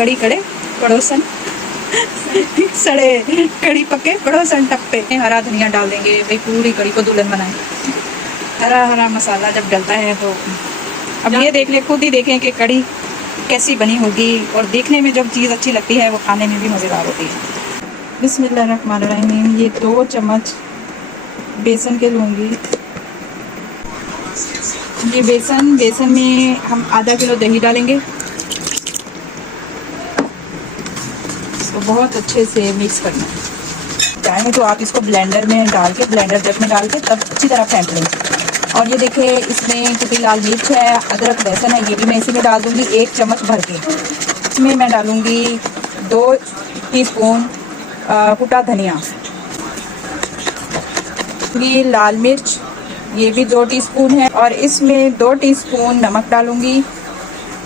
कड़ी कड़े पड़ोसन सड़े, कड़ी पके पड़ोसन टप्पे। हरा धनिया डाल देंगे भाई, पूरी कड़ी को दुल्हन बनाए। हरा हरा मसाला जब डलता है तो अब ये देख ले, खुद ही देखें कि कड़ी कैसी बनी होगी। और देखने में जब चीज़ अच्छी लगती है वो खाने में भी मज़ेदार होती है। बिस्मिल्लाहिर्रहमानिर्रहीम। ये 2 चम्मच बेसन के लूँगी। ये बेसन में हम आधा किलो दही डालेंगे। इसको बहुत अच्छे से मिक्स करना है। चाहे तो आप इसको ब्लेंडर जग में डाल के तब अच्छी तरह फेंट लें। और ये देखिए, इसमें कुटी लाल मिर्च है, अदरक लहसुन है, ये भी मैं इसी में डाल दूँगी 1 चम्मच भर के। इसमें मैं डालूँगी 2 टीस्पून कुटा धनिया, ये लाल मिर्च, ये भी 2 टीस्पून है। और इसमें 2 टीस्पून नमक डालूँगी।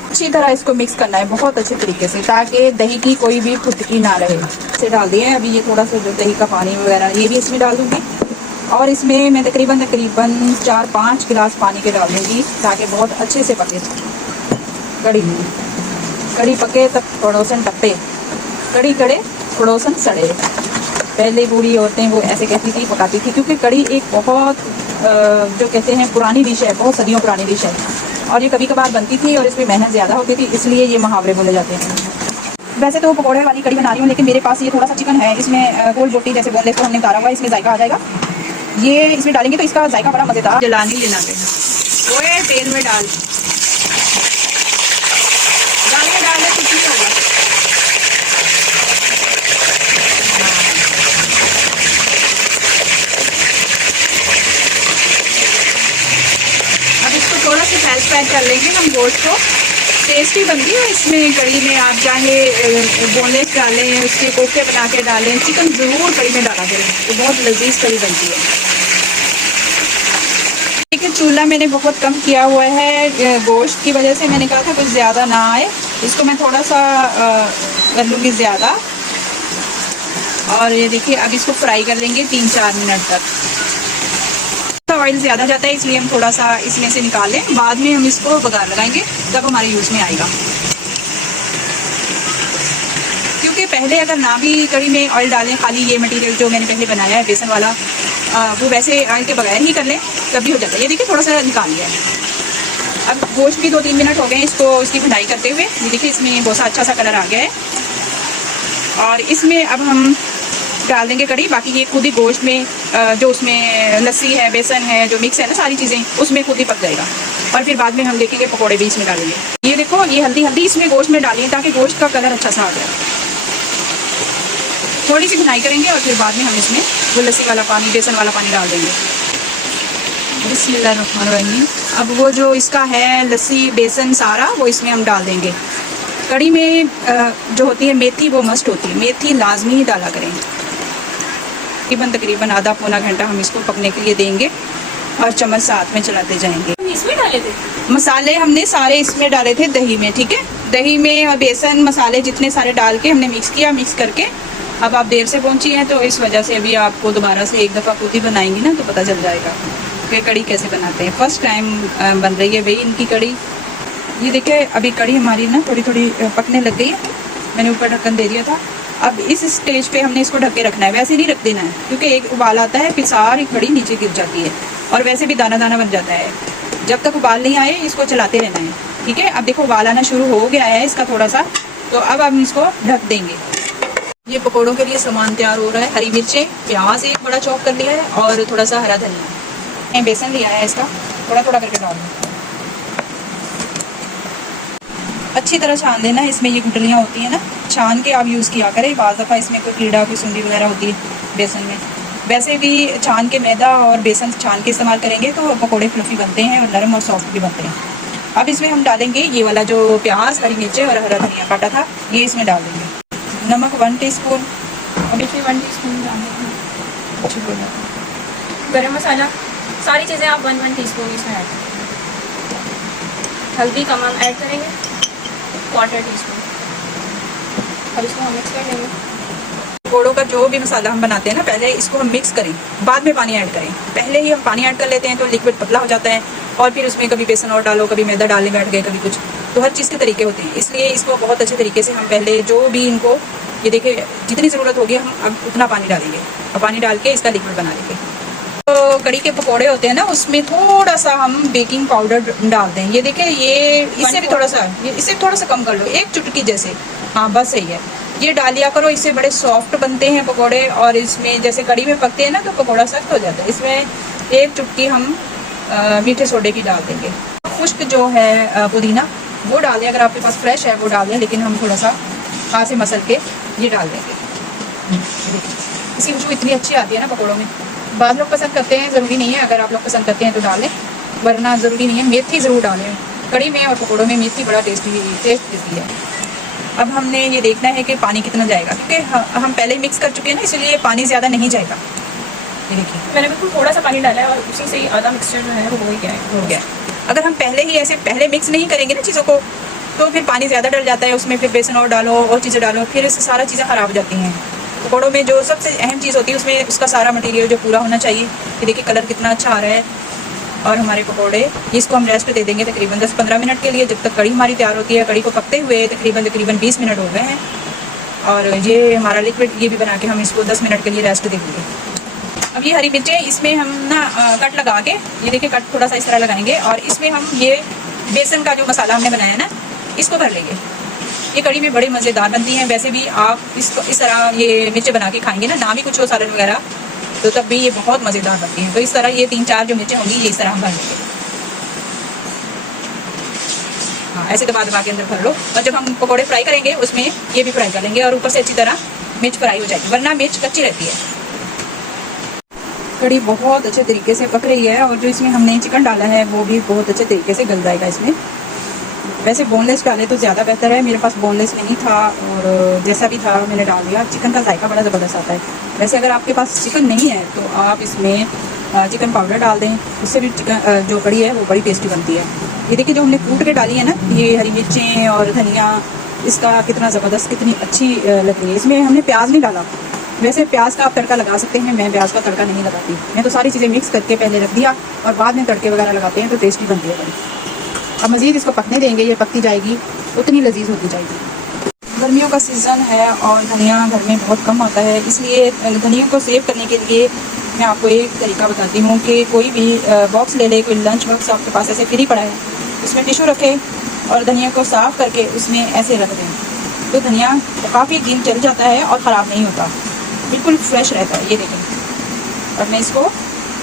अच्छी तरह इसको मिक्स करना है बहुत अच्छे तरीके से, ताकि दही की कोई भी फुटकी ना रहे। इसे डाल दिया है। अभी ये थोड़ा सा जो दही का पानी वगैरह ये भी इसमें डाल दूँगी। और इसमें मैं तकरीबन 4-5 गिलास पानी के डाल दूँगी, ताकि बहुत अच्छे से पके कड़ी पके तब पड़ोसन टप्पे, कड़ी कड़े पड़ोसन सड़े। पहले बूढ़ी औरतें वो ऐसे कहती थी, पकाती थी, क्योंकि कड़ी एक बहुत जो कहते हैं पुरानी डिश है, बहुत सदियों पुरानी डिश है। और ये कभी कभार बनती थी और इसमें मेहनत ज़्यादा होती थी, इसलिए ये मुहावरे बोले जाते हैं। वैसे तो पकौड़े वाली कड़ी बना रही हूँ, लेकिन मेरे पास ये थोड़ा सा चिकन है, इसमें गोल बोटी जैसे बोनलेस को हमने उतारा हुआ है, इसमें जायका आ जाएगा। ये इसमें डालेंगे तो इसका जायका बड़ा मज़ेदार। जलानी लेना है तेल में डाल कुछ नहीं होगा। अब इसको थोड़ा सा फ्राई कर लेंगे हम गोश्त को। टेस्टी बनती है इसमें कड़ी में। आप चाहे बोनलेस डालें, उसके कोफ्ते बना के डालें, चिकन ज़रूर कड़ी में डाला करें, तो बहुत लजीज कड़ी बनती है। देखिए, चूल्हा मैंने बहुत कम किया हुआ है गोश्त की वजह से। मैंने कहा था कुछ ज़्यादा ना आए, इसको मैं थोड़ा सा कर लूँगी ज़्यादा। और ये देखिए, अब इसको फ्राई कर लेंगे 3-4 मिनट तक। ऑयल ज़्यादा जाता है, इसलिए हम थोड़ा सा इसमें से निकाल लें, बाद में हम इसको बघार लगाएंगे जब हमारे यूज़ में आएगा। क्योंकि पहले अगर ना भी कड़ी में ऑयल डालें, खाली ये मटेरियल जो मैंने पहले बनाया है बेसन वाला, वो वैसे ऑयल के बगैर ही कर लें तभी हो जाता है। ये देखिए, थोड़ा सा निकाल लिया है। अब गोश्त भी 2-3 मिनट हो गए इसको इसकी भुनाई करते हुए। ये देखिए, इसमें बहुत सा अच्छा सा कलर आ गया है। और इसमें अब हम डाल देंगे कड़ी। बाकी ये खुद ही गोश्त में जो उसमें लस्सी है, बेसन है, जो मिक्स है ना सारी चीज़ें, उसमें खुद ही पक जाएगा। और फिर बाद में हम देखेंगे पकौड़े भी इसमें डालेंगे। ये देखो, ये हल्दी इसमें गोश्त में डालिए ताकि गोश्त का कलर अच्छा सा आ जाए। थोड़ी सी भुनाई करेंगे और फिर बाद में हम इसमें वो लस्सी वाला पानी, बेसन वाला पानी डाल देंगे। बिस्मिल्लाहिर्रहमानिर्रहीम। अब वो जो इसका है लस्सी, बेसन सारा, वो इसमें हम डाल देंगे। कड़ी में जो होती है मेथी, वो मस्ट होती है, मेथी लाजमी ही डाला करें। तकरीबन आधा-पौना घंटा हम इसको पकने के लिए देंगे और चम्मच साथ में चलाते जाएंगे। इसमें डाले थे मसाले, हमने सारे इसमें डाले थे दही में, ठीक है। दही में और बेसन, मसाले जितने सारे डाल के हमने मिक्स किया। मिक्स करके अब आप देर से पहुंची हैं तो इस वजह से अभी आपको दोबारा से एक दफ़ा खुद ही बनाएंगी ना तो पता चल जाएगा कि कड़ी कैसे बनाते हैं। फर्स्ट टाइम बन रही है भाई इनकी कड़ी। ये देखिए, अभी कड़ी हमारी ना थोड़ी थोड़ी पकने लग गई है। मैंने ऊपर ढक्कन दे दिया था। अब इस स्टेज पे हमने इसको ढक के रखना है, वैसे नहीं रख देना है, क्योंकि एक उबाल आता है फिर सारी कड़ी नीचे गिर जाती है और वैसे भी दाना दाना बन जाता है। जब तक उबाल नहीं आए इसको चलाते रहना है, ठीक है। अब देखो, उबाल आना शुरू हो गया है इसका थोड़ा सा, तो अब हम इसको ढक देंगे। ये पकौड़ों के लिए सामान तैयार हो रहा है। हरी मिर्चें, प्याज एक बड़ा चॉप कर लिया है और थोड़ा सा हरा धनिया। बेसन लिया है, इसका थोड़ा थोड़ा करके डाल दूँ। अच्छी तरह छान लेना है। इसमें ये गुठलियाँ होती हैं ना, छान के आप यूज़ किया करें। बाज़ दफ़ा इसमें कोई कीड़ा, कोई सुंडी वगैरह होती है बेसन में। वैसे भी छान के मैदा और बेसन छान के इस्तेमाल करेंगे तो पकौड़े फ्लफी बनते हैं और नरम और सॉफ्ट भी बनते हैं। अब इसमें हम डालेंगे ये वाला जो प्याज, हरी मिर्चें और हरा धनिया काटा था, ये इसमें डाल देंगे। नमक 1 टीस्पून। अब इसमें 1 टीस्पून डालेंगे। गरम मसाला, सारी चीज़ें आप 1 टीस्पून इसमें ऐड करें। हल्दी कम ऐड करेंगे, 1/4 टीस्पून। अब इसको हम मिक्स कर लेंगे। पकौड़ों का जो भी मसाला हम बनाते हैं ना, पहले इसको हम मिक्स करें, बाद में पानी ऐड करें। पहले ही हम पानी ऐड कर लेते हैं तो लिक्विड पतला हो जाता है और फिर उसमें कभी बेसन और डालो, कभी मैदा डालने बैठ गए, कभी कुछ, तो हर चीज़ के तरीके होते हैं, इसलिए इसको बहुत अच्छे तरीके से हम पहले जो भी इनको, ये देखिए जितनी ज़रूरत होगी हम अब उतना पानी डालेंगे और पानी डाल के इसका लिक्विड बना लेंगे। तो कड़ी के पकोड़े होते हैं ना, उसमें थोड़ा सा हम बेकिंग पाउडर डाल दें। ये देखिए, ये इससे भी थोड़ा सा, ये इससे थोड़ा सा कम कर लो, 1 चुटकी जैसे, हाँ बस सही है। ये डालिया करो, इससे बड़े सॉफ्ट बनते हैं पकोड़े। और इसमें जैसे कड़ी में पकते हैं ना तो पकोड़ा सख्त हो जाता है। इसमें 1 चुटकी हम मीठे सोडे की डाल देंगे। खुश्क जो है पुदीना वो डाल दें, अगर आपके पास फ्रेश है वो डाल दें, लेकिन हम थोड़ा सा हाथ से मसल के ये डाल देंगे। इसकी खुशबू इतनी अच्छी आती है ना पकौड़ों में। बाद लोग पसंद करते हैं, ज़रूरी नहीं है, अगर आप लोग पसंद करते हैं तो डालें, वरना ज़रूरी नहीं है। मेथी ज़रूर डालें कड़ी में, और पकौड़ों में मेथी बड़ा टेस्ट देती है। अब हमने ये देखना है कि पानी कितना जाएगा, क्योंकि हम पहले ही मिक्स कर चुके हैं ना, इसलिए पानी ज़्यादा नहीं जाएगा। ये देखिए मैंने बिल्कुल थोड़ा सा पानी डाला है और उसी से ही आधा मिक्सचर जो है वो हो गया है। हो गया। अगर हम पहले ही ऐसे पहले मिक्स नहीं करेंगे ना चीज़ों को, तो फिर पानी ज़्यादा डल जाता है उसमें, फिर बेसन और डालो और चीज़ें डालो, फिर इससे सारा चीज़ें ख़राब हो जाती हैं। पकौड़ों में जो सबसे अहम चीज़ होती है उसमें उसका सारा मटेरियल जो पूरा होना चाहिए। ये देखिए कलर कितना अच्छा आ रहा है। और हमारे पकौड़े, इसको हम रेस्ट दे देंगे तकरीबन 10-15 मिनट के लिए, जब तक कड़ी हमारी तैयार होती है। कड़ी को पकते हुए तकरीबन 20 मिनट हो गए हैं। और ये हमारा लिक्विड ये भी बना के हम इसको 10 मिनट के लिए रेस्ट देंगे। अब ये हरी मिर्चें इसमें हम ना कट लगा के, ये देखिए कट थोड़ा सा इस तरह लगाएंगे, और इसमें हम ये बेसन का जो मसाला हमने बनाया ना इसको भर लेंगे। ये कड़ी में बड़े मज़ेदार बनती हैं। वैसे भी आप इसको इस तरह ये मिर्चें बना के खाएंगे ना भी कुछ हो सालन वगैरह, तो तब भी ये बहुत मज़ेदार बनती हैं। तो इस तरह ये 3-4 जो मिर्चें होंगी ये इस तरह हम भर लेंगे। हाँ, ऐसे दबा दबा के अंदर भर लो। और जब हम पकौड़े फ्राई करेंगे उसमें ये भी फ्राई कर लेंगे, और ऊपर से अच्छी तरह मिर्च फ्राई हो जाएगी, वरना मिर्च कच्ची रहती है। कड़ी बहुत अच्छे तरीके से पक रही है, और जो इसमें हमने चिकन डाला है वो भी बहुत अच्छे तरीके से गल जाएगा इसमें। वैसे बोनलेस डाले तो ज़्यादा बेहतर है, मेरे पास बोनलेस नहीं था और जैसा भी था मैंने डाल दिया। चिकन का जायका बड़ा ज़बरदस्त आता है। वैसे अगर आपके पास चिकन नहीं है तो आप इसमें चिकन पाउडर डाल दें, उससे भी चिकन जो कड़ी है वो बड़ी टेस्टी बनती है। ये देखिए जो हमने कूट के डाली है ना, ये हरी मिर्चें और धनिया, इसका कितना ज़बरदस्त, कितनी अच्छी लग रही है। इसमें हमने प्याज नहीं डाला। वैसे प्याज का आप तड़का लगा सकते हैं, मैं प्याज का तड़का नहीं लगाती। मैं तो सारी चीज़ें मिक्स करके पहले रख दिया और बाद में तड़के वगैरह लगाते हैं तो टेस्टी बनती है कड़ी। अब मज़ीद इसको पकने देंगे, ये पकती जाएगी उतनी लजीज होती जाएगी। गर्मियों का सीज़न है और धनिया घर में बहुत कम होता है, इसलिए धनिया को सेव करने के लिए मैं आपको एक तरीका बताती हूँ कि कोई भी बॉक्स ले ले, कोई लंच बॉक्स आपके पास ऐसे फ्री पड़ा है, उसमें टिशू रखें और धनिया को साफ़ करके उसमें ऐसे रख दें, तो धनिया काफ़ी दिन चल जाता है और ख़राब नहीं होता, बिल्कुल फ्रेश रहता है। ये देखें। और मैं इसको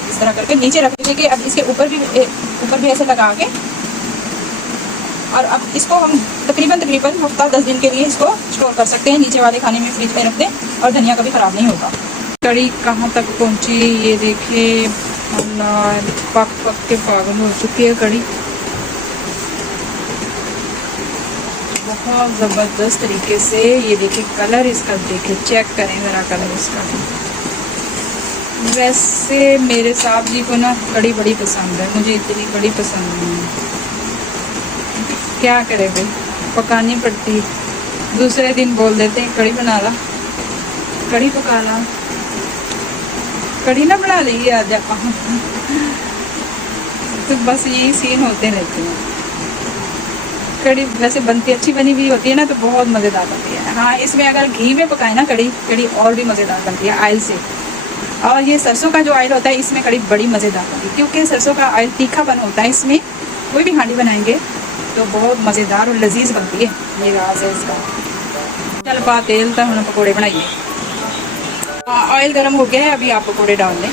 इस तरह करके नीचे रख लीजिए। अब इसके ऊपर भी ऐसे लगा के, और अब इसको हम तकरीबन हफ्ता 10 दिन के लिए इसको स्टोर कर सकते हैं। नीचे वाले खाने में फ्रिज में रख दें और धनिया कभी ख़राब नहीं होगा। कड़ी कहाँ तक पहुँची ये देखिए, पक के पागल हो चुकी है कड़ी, बहुत ज़बरदस्त तरीके से। ये देखिए कलर इसका, देखिए चेक करें ज़रा कलर इसका। वैसे मेरे साहब जी को ना कड़ी बड़ी पसंद है, मुझे इतनी कड़ी पसंद नहीं है। क्या करे भाई, पकानी पड़ती। दूसरे दिन बोल देते हैं कड़ी बना ला, कड़ी पका ला, कड़ी ना बना ली आज आप। तो बस यही सीन होते रहते हैं। कड़ी वैसे बनती अच्छी बनी हुई होती है ना तो बहुत मज़ेदार बनती है। हाँ, इसमें अगर घी में पकाए ना कड़ी और भी मज़ेदार बनती है ऑयल से। और ये सरसों का जो ऑयल होता है इसमें कड़ी बड़ी मज़ेदार बनती है, क्योंकि सरसों का ऑयल तीखापन होता है इसमें। कोई भी हांडी बनाएंगे तो बहुत मज़ेदार और लजीज बनती है। ये राज है इसका। चल पा तेल तो हम पकौड़े बनाइए। ऑयल गर्म हो गया है, अभी आप पकौड़े डाल लें।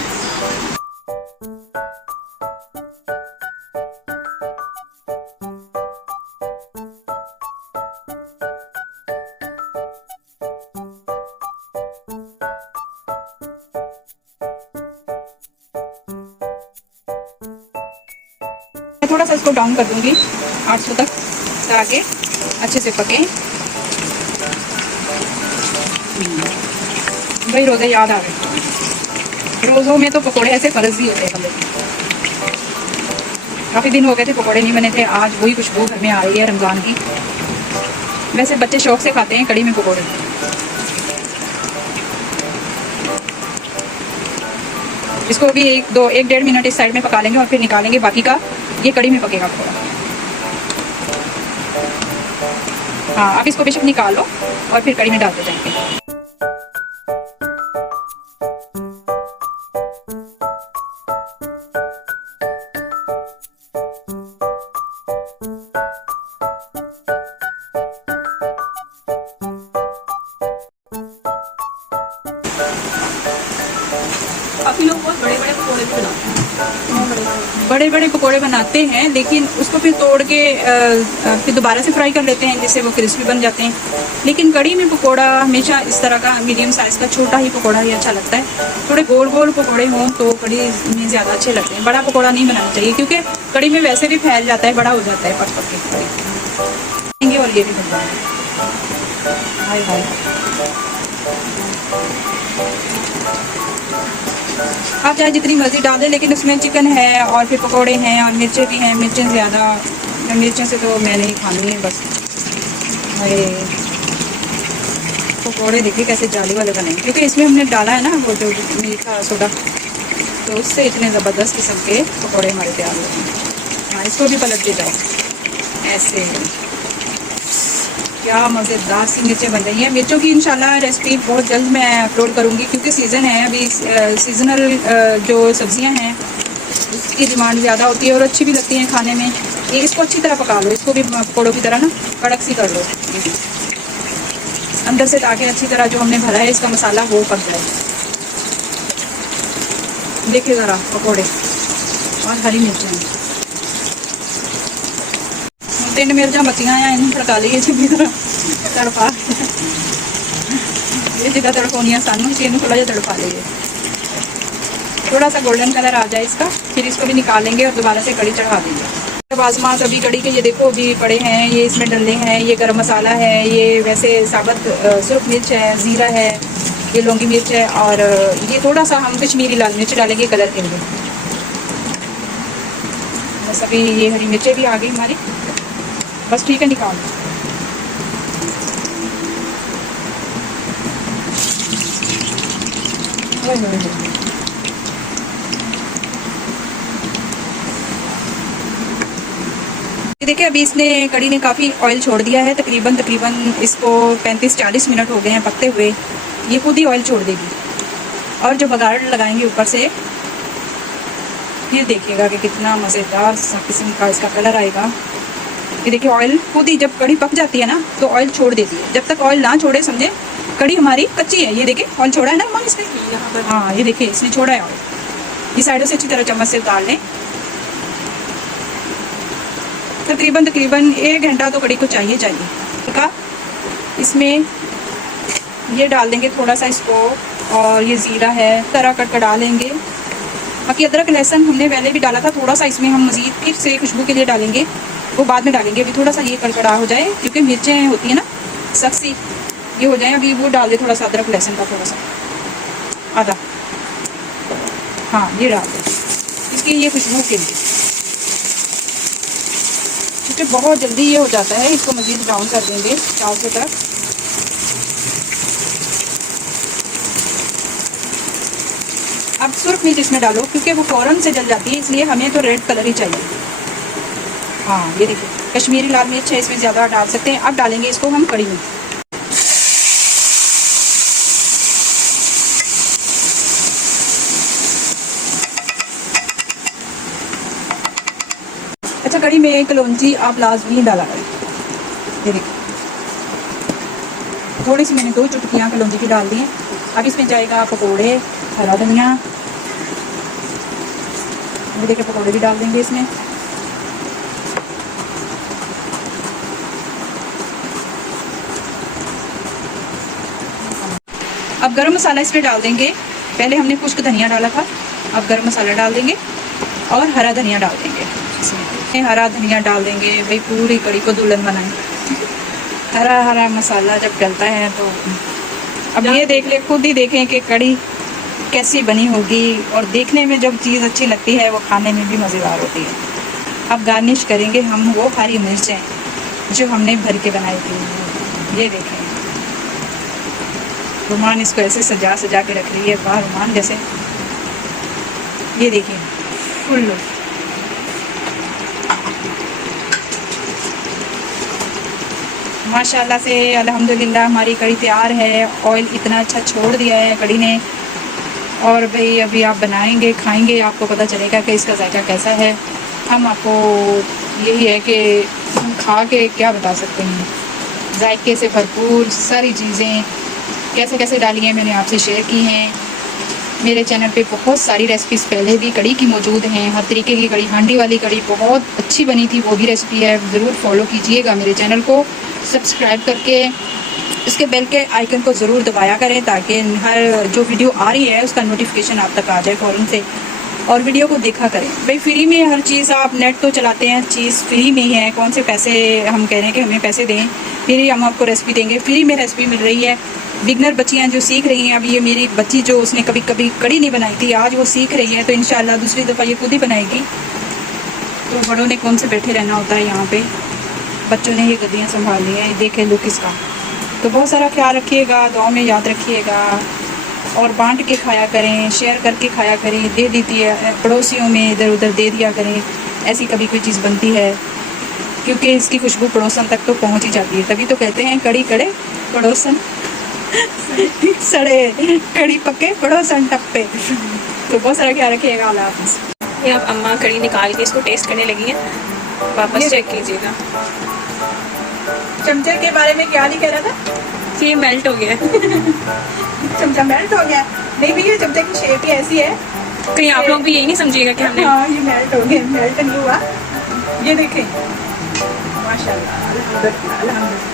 थोड़ा सा इसको डाउन कर दूंगी 800 तक, ताकि अच्छे से पके। भाई रोज़े याद आ गए, रोज़ों में तो पकोड़े ऐसे फ़र्ज ही होते हैं। काफ़ी दिन हो गए थे पकोड़े नहीं बने थे, आज वही खुशबू घर में आ रही है रमज़ान की। वैसे बच्चे शौक से खाते हैं कड़ी में पकोड़े। इसको भी 1-1.5 मिनट इस साइड में पका लेंगे और फिर निकालेंगे, बाकी का ये कड़ी में पकेगा पकौड़ा। हाँ, अब इसको बेशक निकालो और फिर कड़ी में डालते जाएंगे। काफ़ी लोग बहुत बड़े बड़े पकौड़े भी बनाते हैं। बड़े बड़े पकोड़े बनाते हैं, लेकिन उसको फिर तोड़ के फिर दोबारा से फ्राई कर लेते हैं, जिससे वो क्रिस्पी बन जाते हैं। लेकिन कड़ी में पकोड़ा हमेशा इस तरह का मीडियम साइज़ का छोटा ही पकोड़ा ही अच्छा लगता है। थोड़े गोल गोल पकोड़े हों तो कड़ी में ज़्यादा अच्छे लगते हैं। बड़ा पकोड़ा नहीं बनाना चाहिए, क्योंकि कड़ी में वैसे भी फैल जाता है, बड़ा हो जाता है पक पक के कड़ी। और ये भी बन जाएगा। हाय हाय, आप चाहे जितनी मर्जी डाल दें, लेकिन उसमें चिकन है और फिर पकोड़े हैं और मिर्चें भी हैं। मिर्चें ज़्यादा, मिर्चें से तो मैं नहीं खानी है बस। अरे पकोड़े देखिए कैसे जाली वाले बने, क्योंकि इसमें हमने डाला है ना वो जो मीठा सोडा, तो उससे इतने ज़बरदस्त किस्म के पकोड़े हमारे तैयार होते हैं। हाँ, इसको भी पलट दे जाओ ऐसे। क्या मज़ेदार सी मिर्चें बन रही हैं। मिर्चों की इंशाल्लाह रेसिपी बहुत जल्द मैं अपलोड करूँगी, क्योंकि सीज़न है अभी। सीज़नल जो सब्जियां हैं उसकी डिमांड ज़्यादा होती है और अच्छी भी लगती हैं खाने में। ये इसको अच्छी तरह पका लो, इसको भी पकौड़ों की तरह ना कड़क सी कर लो अंदर से, ताकि अच्छी तरह जो हमने भरा है इसका मसाला वो पक जाए। देखिए ज़रा पकौड़े और हरी मिर्चें, 3 मिर्चा बचियां हैं, इन तड़का लीए चंगी तरह तड़पा। ये जिदा तड़काउनियां सानू सी, इन्हू थोड़ा जिहा तड़पा लीए, थोड़ा सा गोल्डन कलर आ जाए इसका, फिर इसको भी निकालेंगे और दोबारा से कड़ी चढ़ा देंगे। बासमास अभी कड़ी के ये देखो अभी पड़े हैं, ये इसमें डलने हैं। ये गरम मसाला है, ये वैसे साबुत सुरख मिर्च है, ज़ीरा है, ये लौंगी मिर्च है, और ये थोड़ा सा हम कश्मीरी लाल मिर्च डालेंगे कलर के लिए। बस अभी ये हरी मिर्चें भी आ गई हमारी, बस ठीक है, निकाल दो। देखिए अभी इसने कड़ी ने काफ़ी ऑयल छोड़ दिया है, तकरीबन इसको 35-40 मिनट हो गए हैं पकते हुए। ये खुद ही ऑयल छोड़ देगी, और जो बघार लगाएंगे ऊपर से, ये देखिएगा कि कितना मज़ेदार सा किस्म का इसका कलर आएगा। ये देखिए ऑयल खुद ही, जब कड़ी पक जाती है ना तो ऑयल छोड़ देती है। जब तक ऑयल ना छोड़े समझे कड़ी हमारी कच्ची है। ये देखिए ऑयल छोड़ा है ना अम्मा इसने, हाँ ये देखिए इसने छोड़ा है ऑयल। ये साइडों से अच्छी तरह चम्मच से उतार लें। तकरीबन 1 घंटा तो कड़ी को चाहिए। ठीक है, इसमें ये डाल देंगे थोड़ा सा इसको, और ये ज़ीरा है तरह कट कर डालेंगे। बाकी अदरक लहसुन हमने पहले भी डाला था, थोड़ा सा इसमें हम मज़ीद फिर से खुशबू के लिए डालेंगे, वो बाद में डालेंगे। अभी थोड़ा सा ये कड़कड़ा हो जाए, क्योंकि मिर्चें होती हैं ना सख्त सी, ये हो जाए। अभी वो डाल दे थोड़ा सा अदरक लहसुन का, थोड़ा सा आधा, हाँ ये डाल दे इसकी ये खुशबू के लिए, क्योंकि बहुत जल्दी ये हो जाता है। इसको मज़ीद ब्राउन कर देंगे चारों से तरफ। अब सुर्ख मिर्च इसमें डालो, क्योंकि वो फ़ौरन से जल जाती है, इसलिए हमें तो रेड कलर ही चाहिए। हाँ ये देखिए कश्मीरी लाल मिर्च है, इसमें ज़्यादा डाल सकते हैं। अब डालेंगे इसको हम कड़ी में। अच्छा, कड़ी में कलौंजी आप लाजमी डाला करें। ये देखिए थोड़ी सी मैंने 2 चुटकियाँ कलौंजी की डाल दी हैं। अब इसमें जाएगा पकोड़े, हरा धनिया, ये देखिए पकोड़े भी डाल देंगे इसमें। अब गरम मसाला इसमें डाल देंगे। पहले हमने खुश्क धनिया डाला था, अब गरम मसाला डाल देंगे और हरा धनिया डाल देंगे। इसमें हरा धनिया डाल देंगे, भाई पूरी कड़ी को दुल्हन बनाएं। हरा मसाला जब डलता है तो अब ये देख ले, खुद ही देखें कि कड़ी कैसी बनी होगी। और देखने में जब चीज़ अच्छी लगती है वो खाने में भी मज़ेदार होती है। अब गार्निश करेंगे हम वो हरी मिर्चें जो हमने भर के बनाई थी। ये देखें रुमान इसको ऐसे सजा के रख रही है, वाह रुमान जैसे। ये देखिए फुल माशाल्लाह से अल्हम्दुलिल्लाह हमारी कड़ी तैयार है। ऑयल इतना अच्छा छोड़ दिया है कड़ी ने। और भाई अभी आप बनाएंगे खाएंगे आपको पता चलेगा कि इसका जायका कैसा है। हम आपको यही है कि हम खा के क्या बता सकते हैं, जायके से भरपूर सारी चीज़ें कैसे कैसे डाली हैं मैंने आपसे शेयर की हैं। मेरे चैनल पे बहुत सारी रेसिपीज़ पहले भी कड़ी की मौजूद हैं। हर तरीके की कड़ी, हांडी वाली कड़ी बहुत अच्छी बनी थी, वो भी रेसिपी है, ज़रूर फॉलो कीजिएगा मेरे चैनल को। सब्सक्राइब करके इसके बेल के आइकन को ज़रूर दबाया करें ताकि हर जो वीडियो आ रही है उसका नोटिफिकेशन आप तक आ जाए फ़ौरन से। और वीडियो को देखा करें भाई, फ्री में हर चीज़, आप नेट तो चलाते हैं, चीज़ फ्री में ही है। कौन से पैसे हम कह रहे हैं कि हमें पैसे दें, फिर ही हम आपको रेसिपी देंगे। फ्री में रेसिपी मिल रही है। बिगनर बच्चियां जो सीख रही हैं, अभी ये मेरी बच्ची जो उसने कभी कभी कड़ी नहीं बनाई थी, आज वो सीख रही है, तो इंशाल्लाह दूसरी दफ़ा ये खुद ही बनाएगी। तो बड़ों ने कौन से बैठे रहना होता है यहाँ पे, बच्चों ने ये गद्दियाँ संभाल ली हैं। देखे लुक इसका। तो बहुत सारा ख्याल रखिएगा, दुआ में याद रखिएगा और बांट के खाया करें, शेयर करके खाया करें। दे देती है पड़ोसियों में, इधर उधर दे दिया करें। ऐसी कभी कोई चीज़ बनती है क्योंकि इसकी खुशबू पड़ोसन तक तो पहुँच ही जाती है। तभी तो कहते हैं कड़ी कड़े पड़ोसन सड़े, कड़ी पके पड़ोसन टप्पे। तो बहुत सारा ख्याल रखिएगा। अल्लाह हाफ़िज़। ये अब अम्मा कड़ी निकाल के इसको टेस्ट करने लगी हैं, वापस चेक कीजिएगा। चमचे के बारे में क्या नहीं कह रहा था, ये मेल्ट हो गया है। चमचा मेल्ट हो गया। नहीं भैया, चमचे की शेप ही ऐसी है। कहीं आप लोग भी यही नहीं समझिएगा कि हमने हाँ, ये मेल्ट हो गया, मेल्ट नहीं हुआ। ये देखें, माशाल्लाह, अल्हम्दुलिल्लाह, अल्हम्दुलिल्लाह।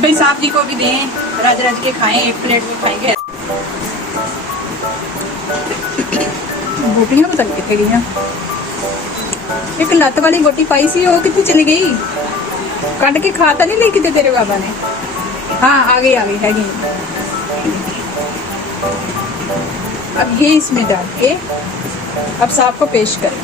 भाई साहब जी को भी दें, रज रज के खाएं, एक प्लेट में खाएंगे। बोटियां पता नहीं कितने गई हैं। एक लत वाली बोटी पाई सी, वो कितनी चली गई? कट के खाता नहीं ले कितने तेरे बाबा ने। हाँ, आ गई हैगी। अब ये इसमें डाल के अब साहब को पेश करें।